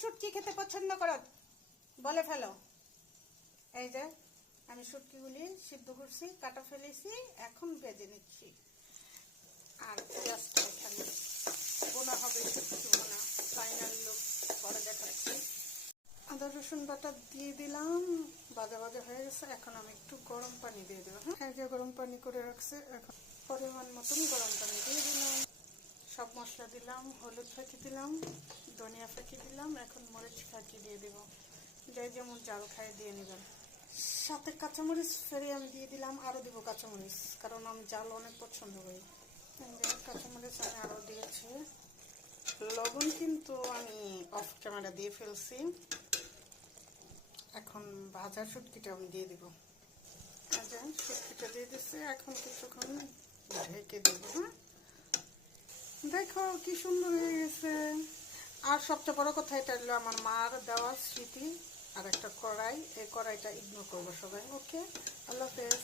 শুটকি খেতে পছন্দ করো? বলে ফেলো। এই যে আমি শুটকিগুলি সিদ্ধ করছি, কাটা ফেলেছি, এখন ভেজে নিচ্ছি। আর পেঁয়াজটা এখানে বোনা হবে, শুটকি বোনা। ফাইনাল লুক পরে দেখাচ্ছি। আদা রসুন বাটা দিয়ে দিলাম, ভাজা ভাজা হয়ে গেছে। এখন আমি একটু গরম পানি দিয়ে দেবো। হ্যাঁ, এই যে গরম পানি করে রাখছে, এখন পরিমাণ মতন গরম পানি দিয়ে দিলাম। সব মশলা দিলাম, হলুদ ফাঁকি দিলাম, ধনিয়া ফাঁকি দিলাম, এখন মরিচ ফাঁকি দিয়ে দেব। যাই যেমন জাল খায় দিয়ে নেবেন। সাথে কাঁচামরিচ ফেরে আমি দিয়ে দিলাম, আরও দেবো কাঁচামরিচ, কারণ আমি জাল অনেক পছন্দ করি। কাঁচামরিচ আমি আরও দিয়েছি। লবণ কিন্তু আমি অফ ক্যামেরা দিয়ে ফেলছি। এখন ভাজা শুটকিটা আমি দিয়ে দিব। আচ্ছা, শুটকিটা দিয়ে দিচ্ছি, এখন কিছুক্ষণ ঢেকে দেবো। হ্যাঁ, দেখো কি সুন্দর হয়ে গেছে। আর সবচেয়ে বড় কথা, এটা হলো আমার মার দেওয়া স্মৃতি। আর একটা কড়াই, এই কড়াইটা ইগনোর করবো সবাই। ওকে, আল্লাহ হাফেজ।